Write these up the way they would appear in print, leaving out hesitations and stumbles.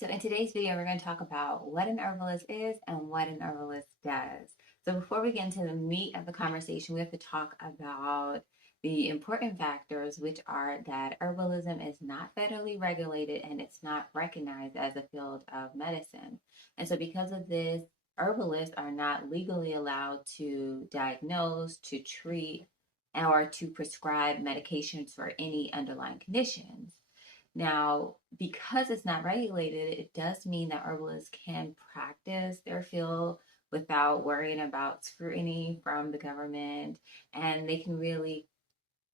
So in today's video, we're going to talk about what an herbalist is and what an herbalist does. So before we get into the meat of the conversation, we have to talk about the important factors, which are that herbalism is not federally regulated and it's not recognized as a field of medicine. And so because of this, herbalists are not legally allowed to diagnose, to treat, or to prescribe medications for any underlying conditions. Now, because it's not regulated, it does mean that herbalists can practice their field without worrying about scrutiny from the government, and they can really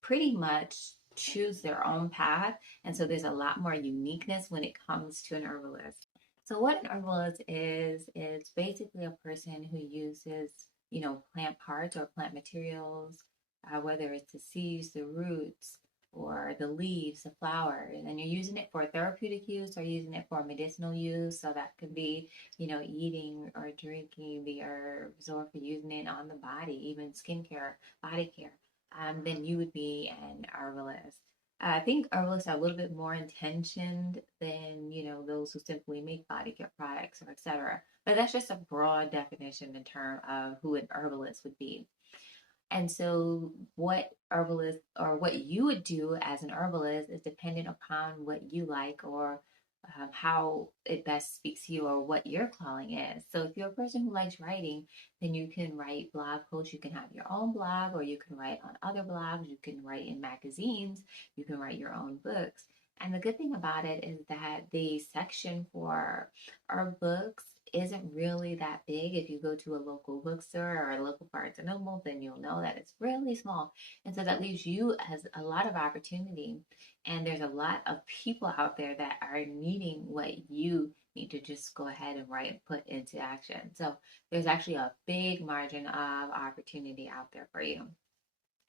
pretty much choose their own path. And so there's a lot more uniqueness when it comes to an herbalist. So what an herbalist is basically a person who uses, plant parts or plant materials, whether it's the seeds, the roots, or the leaves, the flowers, and you're using it for therapeutic use or using it for medicinal use. So that could be, eating or drinking the herbs, or for using it on the body, even skincare, body care. Then you would be an herbalist. I think herbalists are a little bit more intentioned than, those who simply make body care products or etc. But that's just a broad definition in terms of who an herbalist would be. And so, what herbalist or what you would do as an herbalist is dependent upon what you like, or how it best speaks to you, or what your calling is. So, if you're a person who likes writing, then you can write blog posts. You can have your own blog, or you can write on other blogs. You can write in magazines. You can write your own books. And the good thing about it is that the section for our books isn't really that big. If you go to a local bookstore or a local Barnes and Noble, then you'll know that it's really small. And so that leaves you as a lot of opportunity. And there's a lot of people out there that are needing what you need to just go ahead and write and put into action. So there's actually a big margin of opportunity out there for you.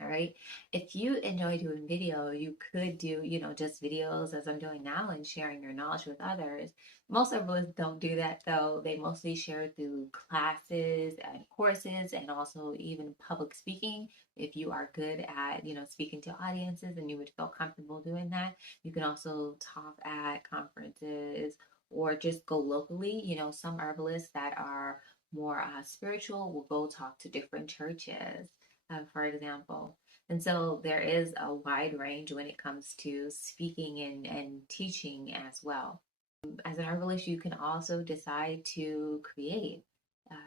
All right. If you enjoy doing video, you could do, just videos as I'm doing now and sharing your knowledge with others. Most herbalists don't do that though. They mostly share through classes and courses, and also even public speaking. If you are good at, speaking to audiences and you would feel comfortable doing that, you can also talk at conferences or just go locally. Some herbalists that are more spiritual will go talk to different churches, for example. And so there is a wide range when it comes to speaking and teaching as well. As an herbalist, you can also decide to create.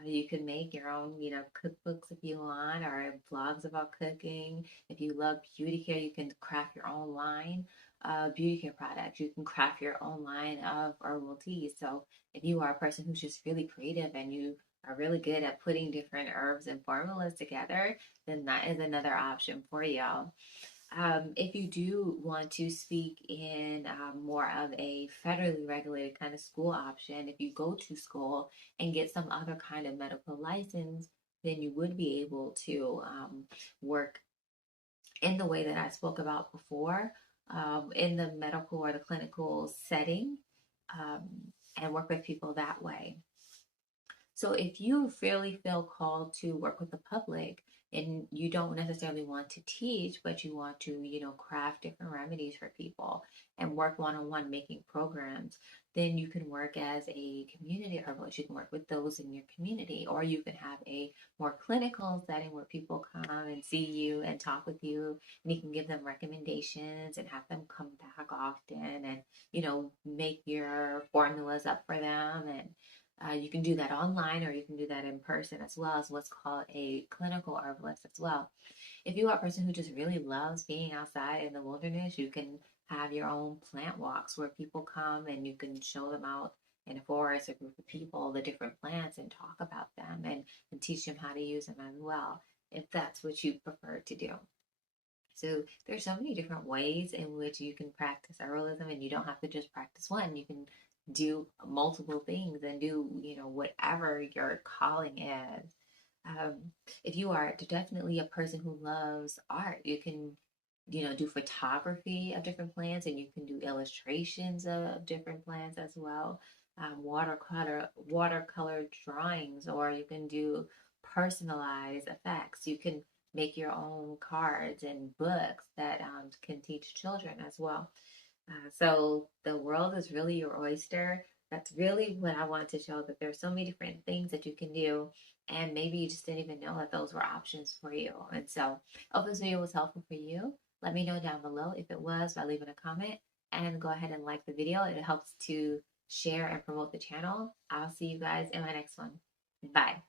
You can make your own, cookbooks if you want, or blogs about cooking. If you love beauty care, you can craft your own line of beauty care products. You can craft your own line of herbal teas. So if you are a person who's just really creative and you are really good at putting different herbs and formulas together, then that is another option for y'all. If you do want to speak in more of a federally regulated kind of school option, if you go to school and get some other kind of medical license, then you would be able to work in the way that I spoke about before, in the medical or the clinical setting, um, and work with people that way. So if you really feel called to work with the public and you don't necessarily want to teach, but you want to, craft different remedies for people and work one-on-one making programs, then you can work as a community herbalist. You can work with those in your community, or you can have a more clinical setting where people come and see you and talk with you, and you can give them recommendations and have them come back often and, make your formulas up for them. And you can do that online, or you can do that in person, as well as what's called a clinical herbalist as well. If you are a person who just really loves being outside in the wilderness, you can have your own plant walks where people come and you can show them out in a forest, a group of people, the different plants, and talk about them and teach them how to use them as well, if that's what you prefer to do. So there's so many different ways in which you can practice herbalism, and you don't have to just practice one. You can do multiple things and do, whatever your calling is. Um, if you are definitely a person who loves art, you can, do photography of different plants, and you can do illustrations of different plants as well. Watercolor drawings, or you can do personalized effects. You can make your own cards and books that can teach children as well. So the world is really your oyster. That's really what I wanted to show, that there's so many different things that you can do. And maybe you just didn't even know that those were options for you. And so, I hope this video was helpful for you. Let me know down below if it was by leaving a comment, and go ahead and like the video. It helps to share and promote the channel. I'll see you guys in my next one. Bye.